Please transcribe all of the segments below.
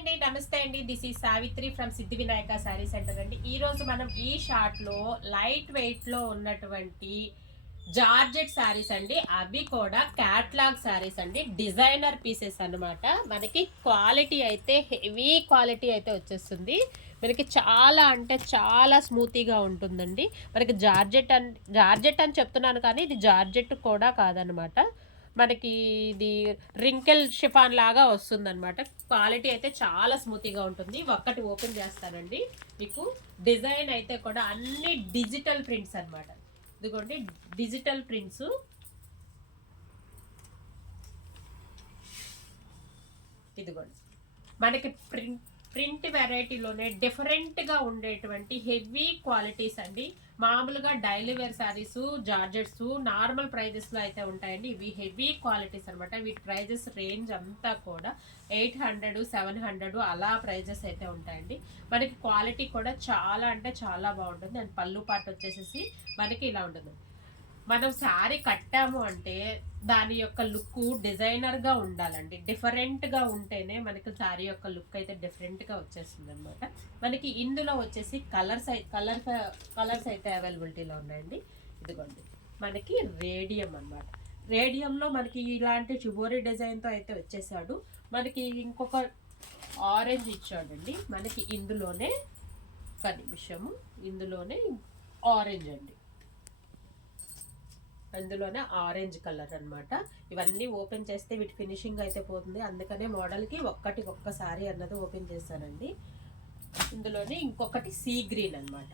అండి, నమస్తే అండి. This is Savitri from Siddhi Vinayaka sari centre అండి. ఈ రోజు మనం ఈ షార్ట్ లో లైట్ వెయిట్ లో ఉన్నటువంటి జార్జెట్ శారీస్ అండి. అవి కూడా క్యాట్లాగ్ శారీస్ అండి, డిజైనర్ పీసెస్ అన్నమాట. మనకి క్వాలిటీ అయితే హెవీ క్వాలిటీ అయితే వచ్చేస్తుంది. మనకి చాలా అంటే చాలా స్మూతీగా ఉంటుందండి. మనకి జార్జెట్ అని చెప్తున్నాను, కానీ ఇది జార్జెట్ కూడా కాదనమాట. మనకి ఇది రింకెల్ షిఫాన్ లాగా వస్తుందన్నమాట. క్వాలిటీ అయితే చాలా స్మూతీగా ఉంటుంది. ఒక్కటి ఓపెన్ చేస్తానండి. మీకు డిజైన్ అయితే కూడా అన్ని డిజిటల్ ప్రింట్స్ అన్నమాట. ఇదిగోండి డిజిటల్ ప్రింట్స్. ఇదిగోండి మనకి ప్రింట్ వెరైటీలోనే డిఫరెంట్గా ఉండేటువంటి హెవీ క్వాలిటీస్ అండి. మామూలుగా daily wear saris georgettes normal ప్రైజెస్లో అయితే ఉంటాయండి. ఇవి హెవీ క్వాలిటీస్ అనమాట. వీటి ప్రైజెస్ రేంజ్ అంతా కూడా 800 700 అలా ప్రైజెస్ అయితే ఉంటాయండి. మనకి క్వాలిటీ కూడా చాలా అంటే చాలా బాగుంటుంది. అండ్ పళ్ళు పాటు వచ్చేసేసి మనకి ఇలా ఉంటుంది. మనం శారీ కట్టాము అంటే దాని యొక్క లుక్ డిజైనర్గా ఉండాలండి. డిఫరెంట్గా ఉంటేనే మనకి శారీ యొక్క లుక్ అయితే డిఫరెంట్గా వచ్చేస్తుంది అనమాట. మనకి ఇందులో వచ్చేసి కలర్స్ అయితే అవైలబిలిటీలో ఉన్నాయండి. ఇదిగోండి మనకి రేడియం అనమాట. రేడియంలో మనకి ఇలాంటి చివోరీ డిజైన్తో అయితే వచ్చేసాడు. మనకి ఇంకొక ఆరెంజ్ ఇచ్చాడండి. మనకి ఇందులోనే ఒక నిమిషము, ఇందులోనే ఆరెంజ్ అండి, అందులోనే ఆరెంజ్ కలర్ అనమాట. ఇవన్నీ ఓపెన్ చేస్తే వీటి ఫినిషింగ్ అయితే పోతుంది. అందుకనే మోడల్కి ఒక్కసారి అన్నది ఓపెన్ చేశానండి. ఇందులోనే ఇంకొకటి సీ గ్రీన్ అనమాట.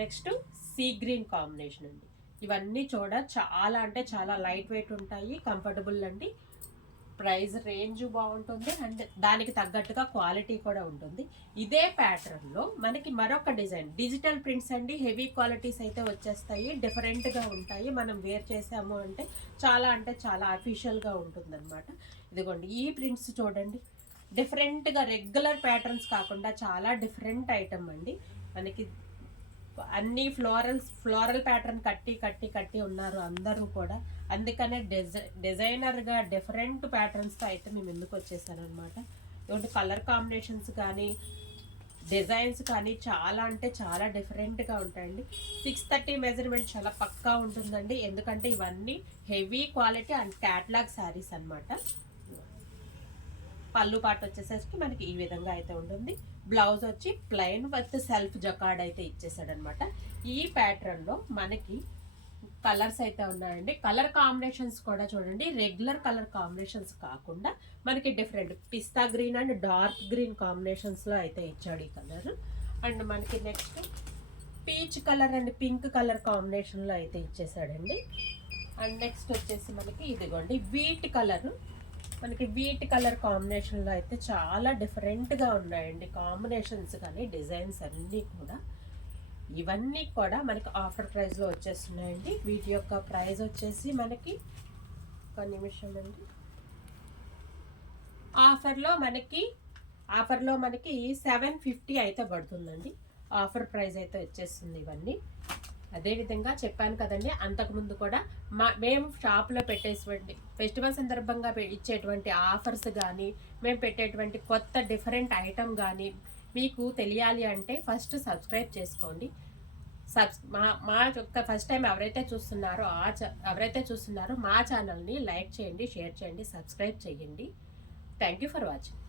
నెక్స్ట్ సీ గ్రీన్ కాంబినేషన్ అండి. ఇవన్నీ చాలా అంటే చాలా లైట్ వెయిట్ ఉంటాయి, కంఫర్టబుల్ అండి. ప్రైస్ రేంజ్ బాగుంటుంది అండ్ దానికి తగ్గట్టుగా క్వాలిటీ కూడా ఉంటుంది. ఇదే ప్యాటర్న్లో మనకి మరొక డిజైన్ డిజిటల్ ప్రింట్స్ అండి. హెవీ క్వాలిటీస్ అయితే వచ్చేస్తాయి, డిఫరెంట్గా ఉంటాయి. మనం వేర్ చేసాము అంటే చాలా అఫీషియల్గా ఉంటుంది అనమాట. ఇదిగోండి ఈ ప్రింట్స్ చూడండి. డిఫరెంట్గా రెగ్యులర్ ప్యాటర్న్స్ కాకుండా చాలా డిఫరెంట్ ఐటమ్ అండి. మనకి అన్ని ఫ్లోరల్ ప్యాటర్న్ కట్టి ఉన్నారు అందరూ కూడా. అందుకనే డిజైనర్గా డిఫరెంట్ ప్యాటర్న్స్తో అయితే మేము ఎందుకు వచ్చేసాను అనమాట. ఇటువంటి కలర్ కాంబినేషన్స్ కానీ డిజైన్స్ కానీ చాలా అంటే చాలా డిఫరెంట్గా ఉంటాయండి. 630 మెజర్మెంట్ చాలా పక్కా ఉంటుందండి. ఎందుకంటే ఇవన్నీ heavy quality and catalogue saris అనమాట. పళ్ళు పాటు వచ్చేసరికి మనకి ఈ విధంగా అయితే ఉంటుంది. బ్లౌజ్ వచ్చి ప్లెయిన్ విత్ సెల్ఫ్ జకార్డ్ అయితే ఇచ్చేసాడనమాట. ఈ ప్యాటర్న్లో మనకి కలర్స్ అయితే ఉన్నాయండి. కలర్ కాంబినేషన్స్ కూడా చూడండి. రెగ్యులర్ కలర్ కాంబినేషన్స్ కాకుండా మనకి different pista green and dark green కాంబినేషన్స్లో అయితే ఇచ్చాడు ఈ కలర్. అండ్ మనకి next peach colour and pink colour కాంబినేషన్లో అయితే ఇచ్చేసాడండి. అండ్ నెక్స్ట్ వచ్చేసి మనకి ఇదిగోండి వీట్ కలర్ కాంబినేషన్లో అయితే చాలా డిఫరెంట్గా ఉన్నాయండి. కాంబినేషన్స్ కానీ డిజైన్స్ అన్నీ కూడా. ఇవన్నీ కూడా మనకి ఆఫర్ ప్రైస్లో వచ్చేస్తున్నాయండి. వీటి యొక్క ప్రైస్ వచ్చేసి మనకి ఒక నిమిషం అండి. ఆఫర్లో మనకి 750 అయితే పడుతుందండి. ఆఫర్ ప్రైస్ అయితే వచ్చేస్తుంది ఇవన్నీ. అదేవిధంగా చెప్పాను కదండి అంతకుముందు కూడా మేము షాప్లో పెట్టేటువంటి ఫెస్టివల్ సందర్భంగా ఇచ్చేటువంటి ఆఫర్స్ కానీ మేము పెట్టేటువంటి కొత్త డిఫరెంట్ ఐటమ్ కానీ మీకు తెలియాలి అంటే ఫస్ట్ సబ్స్క్రైబ్ చేసుకోండి. మా యొక్క ఫస్ట్ టైం ఎవరైతే చూస్తున్నారో మా ఛానల్ని లైక్ చేయండి, షేర్ చేయండి, సబ్స్క్రైబ్ చేయండి. Thank you for watching.